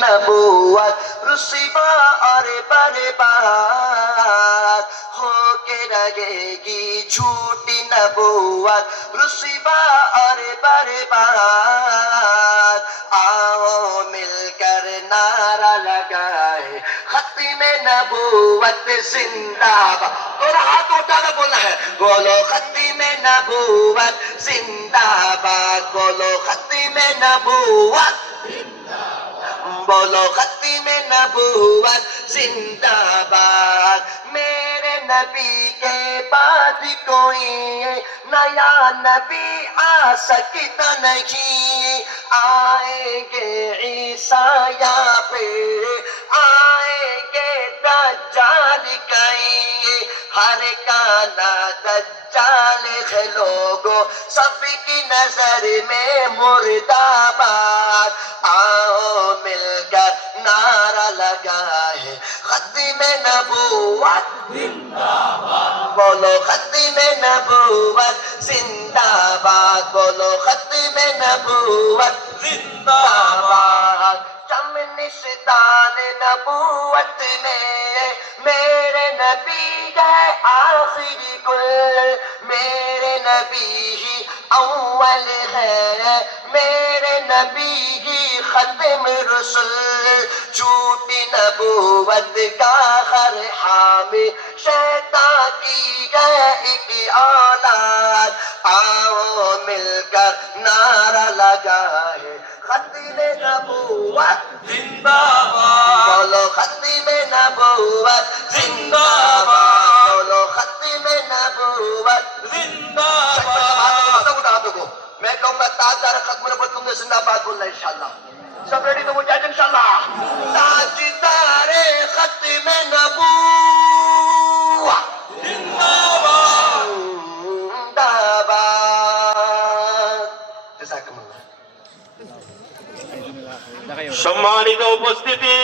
नबूवत रुस्वा और बर्बाद होके रहेगी झूठी नबूवत रुस्वा और बर्बाद। आओ मिलकर नारा लगाए खत्म नबूवत जिंदाबाद। थोड़ा हाथ उठाकर बोलना है, बोलो खत्म नबूवत जिंदाबाद, बोलो खत्म नबूवत, बोलो खत्म नबूवत जिंदाबाद। मेरे नबी के बाद कोई नया नबी आ सकता नहीं। आएंगे ईसा यहाँ पे, आएंगे दज्जाल कहीं, हर काना दज्जाल है लोगों सबकी नजर में मुर्दाबाद। आओ मिलकर नारा लगाए खत्म नबूवत जिंदाबाद, बोलो खत्म नबूवत जिंदाबाद, बोलो खत्म नबूवत जिंदाबाद। चमनिस्तान नबूवत में मेरे नबी है आखिरी गुल, मेरे नबी ही अव्वल है, मेरे नबी ही खत्म रसूल। झूठी नबूवत का हर हामी शैतान की है एक औलाद। आओ मिलकर नारा लगाए खत्म नबूवत जिंदाबाद, बोलो खत्म नबूवत जिंदाबाद, बोलो खत्म नबूवत जिंदाबाद। हाथों को मैं कहूंगा ताजदार खत्म नबूवत तुमने जिंदाबाद बोलना इंशाल्लाह। सब रेडी तो मुझे इंशाल्लाह। ताजदारे खत्म नबूवत जिंदाबाद जिंदाबाद। जज़ाकुमुल्लाह। সম্মানিত উপস্থিতি,